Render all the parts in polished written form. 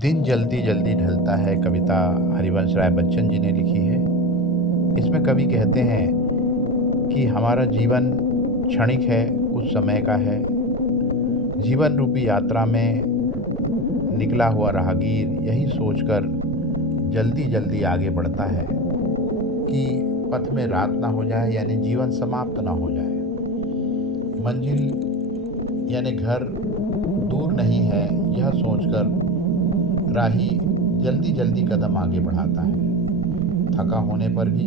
दिन जल्दी जल्दी ढलता है कविता हरिवंश राय बच्चन जी ने लिखी है। इसमें कवि कहते हैं कि हमारा जीवन क्षणिक है, कुछ समय का है। जीवन रूपी यात्रा में निकला हुआ राहगीर यही सोचकर जल्दी जल्दी आगे बढ़ता है कि पथ में रात ना हो जाए, यानी जीवन समाप्त ना हो जाए। मंजिल यानी घर दूर नहीं है, यह सोचकर राही जल्दी जल्दी कदम आगे बढ़ाता है। थका होने पर भी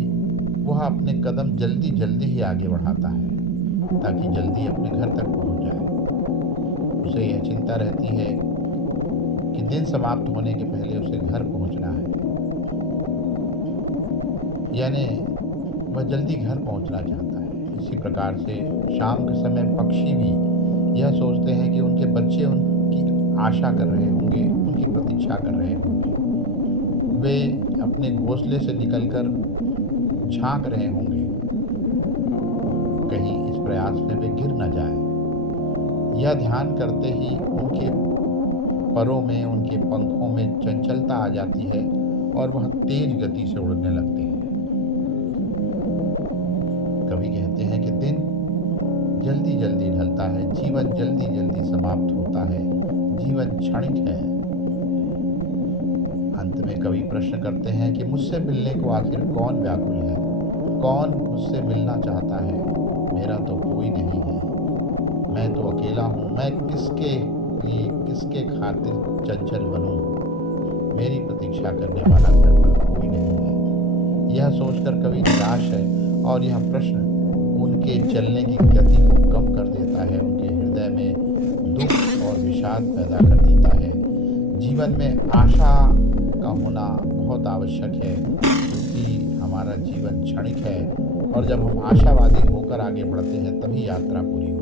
वह अपने कदम जल्दी जल्दी ही आगे बढ़ाता है ताकि जल्दी अपने घर तक पहुंच जाए। उसे यह चिंता रहती है कि दिन समाप्त होने के पहले उसे घर पहुंचना है, यानी वह जल्दी घर पहुंचना चाहता है। इसी प्रकार से शाम के समय पक्षी भी यह सोचते हैं कि उनके बच्चे उनकी आशा कर रहे होंगे, उनकी प्रतीक्षा कर रहे होंगे। वे अपने घोंसले से निकलकर झांक रहे होंगे, कहीं इस प्रयास में वे गिर न जाए। यह ध्यान करते ही उनके परों में, उनके पंखों में चंचलता आ जाती है और वह तेज गति से उड़ने लगते हैं। कवि कहते हैं कि दिन जल्दी जल्दी ढलता है, जीवन जल्दी जल्दी समाप्त होता है, जीवन क्षणिक है। अंत में कवि प्रश्न करते हैं कि मुझसे मिलने को आखिर कौन व्याकुल है, कौन मुझसे मिलना चाहता है। मेरा तो कोई नहीं है, मैं तो अकेला हूँ। मैं किसके लिए, किसके खातिर चंचल बनूं। मेरी प्रतीक्षा करने वाला घर पर कोई नहीं है। यह सोचकर कवि निराश है और यह प्रश्न उनके चलने की गति को कम कर देता है, उनके हृदय में दुख और विषाद पैदा कर देता है। जीवन में आशा का होना बहुत आवश्यक है, क्योंकि हमारा जीवन क्षणिक है और जब हम आशावादी होकर आगे बढ़ते हैं तभी यात्रा पूरी